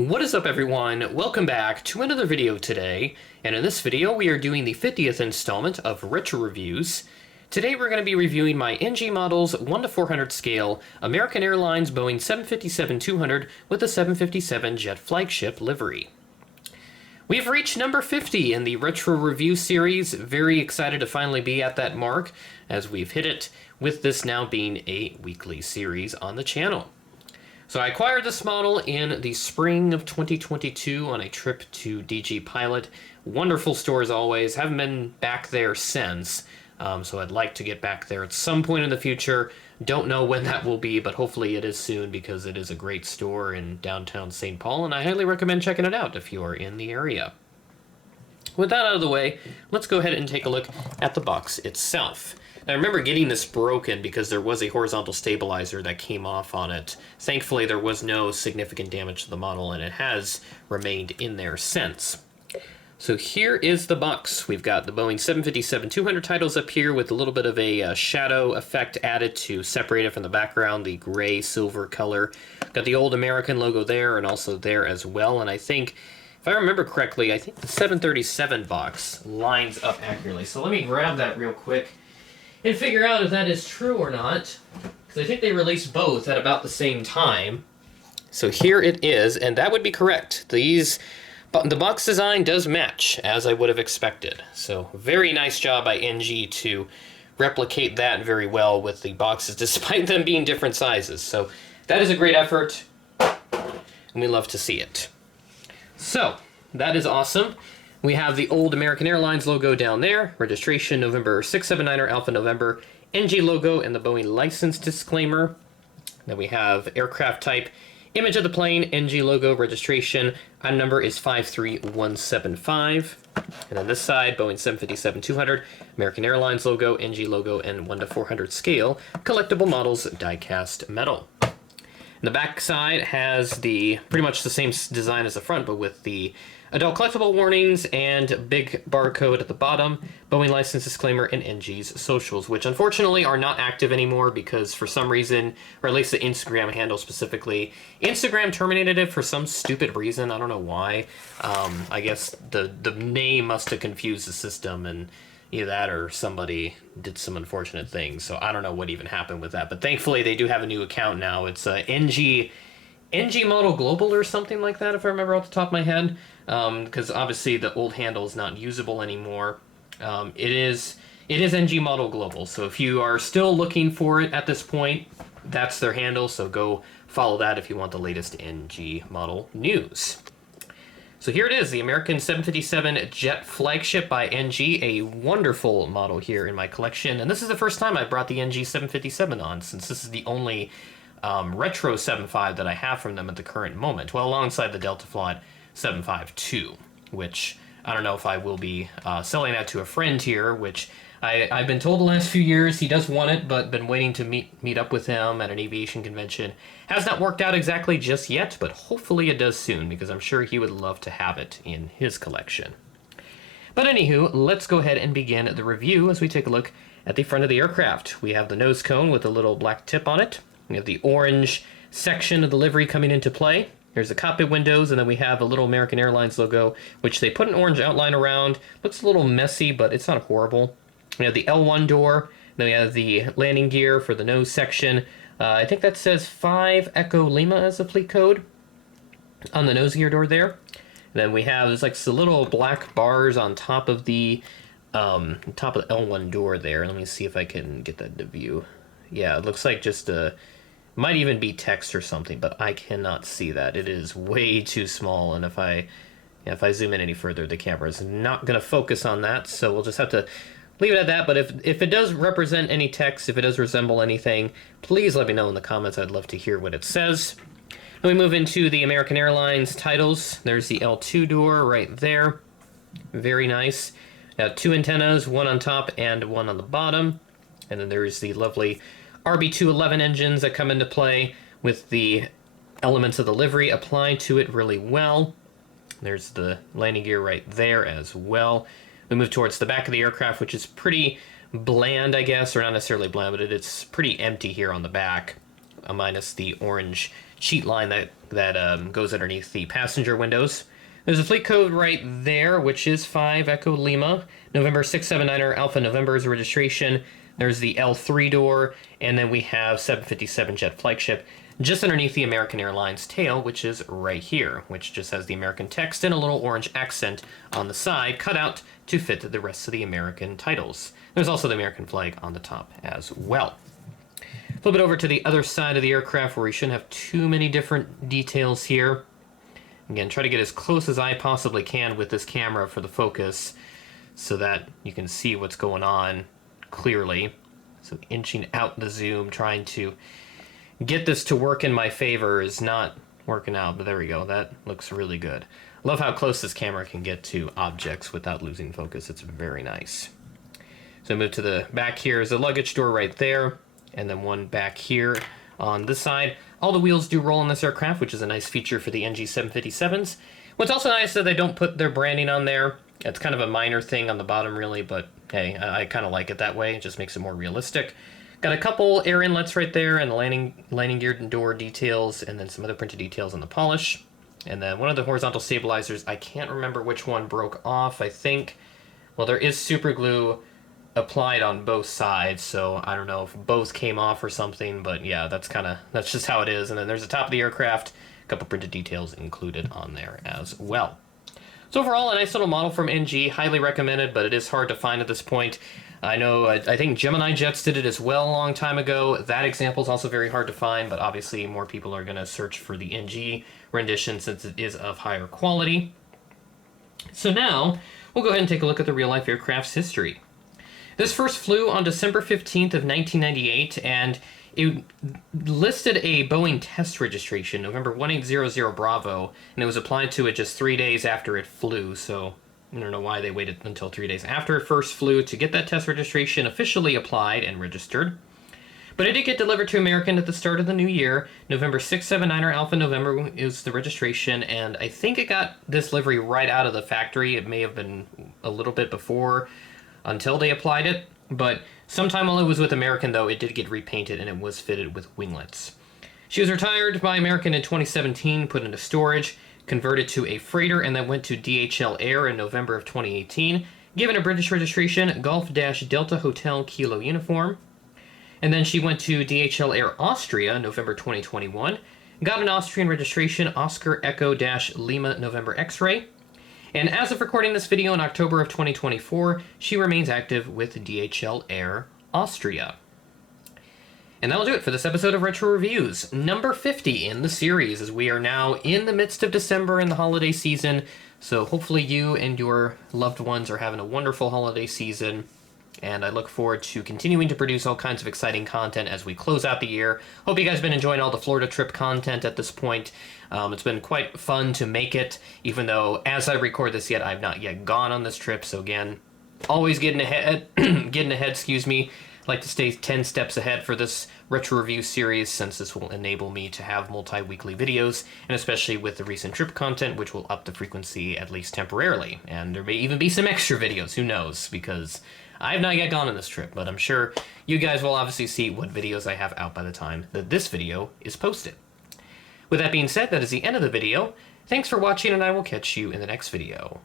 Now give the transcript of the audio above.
What is up, everyone? Welcome back to another video today, and in this video we are doing the 50th installment of Retro Reviews. Today we're going to be reviewing my NG models 1 to 400 scale American Airlines Boeing 757-200 with the 757 Jet Flagship livery. We've reached number 50 in the Retro Review series. Very excited to finally be at that mark as we've hit it, with this now being a weekly series on the channel. So I acquired this model in the spring of 2022 on a trip to DG Pilot. Wonderful store as always. Haven't been back there since, so I'd like to get back there at some point in the future. Don't know when that will be, but hopefully it is soon because it is a great store in downtown St. Paul, and I highly recommend checking it out if you are in the area. With that out of the way, let's go ahead and take a look at the box itself. I remember getting this broken because there was a horizontal stabilizer that came off on it. Thankfully, there was no significant damage to the model, and it has remained in there since. So here is the box. We've got the Boeing 757-200 titles up here with a little bit of a shadow effect added to separate it from the background, the gray-silver color. Got the old American logo there and also there as well, and I think, if I remember correctly, I think the 737 box lines up accurately. So let me grab that real quick and figure out if that is true or not, because I think they released both at about the same time. So here it is, and that would be correct. The box design does match, as I would have expected. So very nice job by NG to replicate that very well with the boxes, despite them being different sizes. So that is a great effort, and we love to see it. So that is awesome. We have the old American Airlines logo down there, registration November 679er Alpha November, NG logo, and the Boeing license disclaimer. Then we have aircraft type, image of the plane, NG logo, registration, item number is 53175. And on this side, Boeing 757-200, American Airlines logo, NG logo, and 1 to 400 scale, collectible models, die-cast metal. And the back side has pretty much the same design as the front, but with the adult collectible warnings and big barcode at the bottom, Boeing license disclaimer, and NG's socials, which unfortunately are not active anymore because for some reason, or at least the Instagram handle specifically, Instagram terminated it for some stupid reason. I don't know why. I guess the name must have confused the system, and either that or somebody did some unfortunate things. So I don't know what even happened with that. But thankfully, they do have a new account now. It's NG Model Global or something like that, if I remember off the top of my head. Because obviously the old handle is not usable anymore. It is NG Model Global. So if you are still looking for it at this point, that's their handle. So go follow that if you want the latest NG model news. So here it is, the American 757 Jet Flagship by NG, a wonderful model here in my collection. And this is the first time I brought the NG 757 on, since this is the only retro 75 that I have from them at the current moment. Well, alongside the Delta Flot 752, which I don't know if I will be selling that to a friend here, which I've been told the last few years he does want it, but been waiting to meet up with him at an aviation convention. Has not worked out exactly just yet, but hopefully it does soon, because I'm sure he would love to have it in his collection. But anywho, let's go ahead and begin the review as we take a look at the front of the aircraft. We have the nose cone with a little black tip on it. We have the orange section of the livery coming into play. Here's the cockpit windows, and then we have a little American Airlines logo, which they put an orange outline around. Looks a little messy, but it's not horrible. We have the L1 door, then we have the landing gear for the nose section. I think that says 5 Echo Lima as the fleet code on the nose gear door there. And then we have, there's like some little black bars on top of the L1 door there. Let me see if I can get that to view. Yeah, it looks like just might even be text or something, but I cannot see that. It is way too small, and if I zoom in any further, the camera is not going to focus on that, so we'll just have to leave it at that. But if it does represent any text, if it does resemble anything, please let me know in the comments. I'd love to hear what it says. Then we move into the American Airlines titles. There's the L2 door right there. Very nice. 2 antennas, one on top and one on the bottom. And then there's the lovely RB211 engines that come into play with the elements of the livery applied to it really well. There's the landing gear right there as well. We move towards the back of the aircraft, which is pretty bland, I guess, or not necessarily bland, but it's pretty empty here on the back, minus the orange sheet line that goes underneath the passenger windows. There's a fleet code right there, which is 5 Echo Lima. November 679er Alpha November's registration. There's the L3 door, and then we have 757 Jet Flagship just underneath the American Airlines tail, which is right here, which just has the American text and a little orange accent on the side, cut out to fit the rest of the American titles. There's also the American flag on the top as well. Flip it over to the other side of the aircraft where we shouldn't have too many different details here. Again, try to get as close as I possibly can with this camera for the focus so that you can see what's going on clearly. So inching out the zoom, trying to get this to work in my favor is not working out, but there we go. That looks really good. Love how close this camera can get to objects without losing focus. It's very nice. So move to the back here is the luggage door right there, and then one back here on this side. All the wheels do roll in this aircraft, which is a nice feature for the NG 757s. What's also nice is that they don't put their branding on there. It's kind of a minor thing on the bottom, really, but hey, I kind of like it that way. It just makes it more realistic. Got a couple air inlets right there, and the landing gear and door details, and then some other printed details on the polish. And then one of the horizontal stabilizers, I can't remember which one broke off. I think, well, there is super glue applied on both sides, so I don't know if both came off or something, but yeah, that's just how it is. And then there's the top of the aircraft, a couple printed details included on there as well. So overall, a nice little model from NG, highly recommended, but it is hard to find at this point. I know, I think Gemini Jets did it as well a long time ago. That example is also very hard to find, but obviously more people are going to search for the NG rendition since it is of higher quality. So now, we'll go ahead and take a look at the real-life aircraft's history. This first flew on December 15th of 1998, and it listed a Boeing test registration, November 1800 Bravo, and it was applied to it just 3 days after it flew, so I don't know why they waited until 3 days after it first flew to get that test registration officially applied and registered. But it did get delivered to American at the start of the new year. November 679er Alpha November is the registration, and I think it got this livery right out of the factory. It may have been a little bit before until they applied it, but sometime while it was with American, though, it did get repainted and it was fitted with winglets. She was retired by American in 2017, put into storage, converted to a freighter, and then went to DHL Air in November of 2018, given a British registration, Golf-Delta Hotel Kilo Uniform. And then she went to DHL Air Austria, November 2021, got an Austrian registration, Oscar Echo-Lima November X-Ray. And as of recording this video in October of 2024, she remains active with DHL Air Austria. And that'll do it for this episode of Retro Reviews, number 50 in the series, as we are now in the midst of December and the holiday season. So hopefully you and your loved ones are having a wonderful holiday season. And I look forward to continuing to produce all kinds of exciting content as we close out the year. Hope you guys have been enjoying all the Florida trip content at this point. It's been quite fun to make it, even though as I record this yet, I've not yet gone on this trip. So again, always getting ahead, excuse me. I like to stay 10 steps ahead for this retro review series, since this will enable me to have multi-weekly videos, and especially with the recent trip content, which will up the frequency at least temporarily. And there may even be some extra videos, who knows, because I have not yet gone on this trip, but I'm sure you guys will obviously see what videos I have out by the time that this video is posted. With that being said, that is the end of the video. Thanks for watching, and I will catch you in the next video.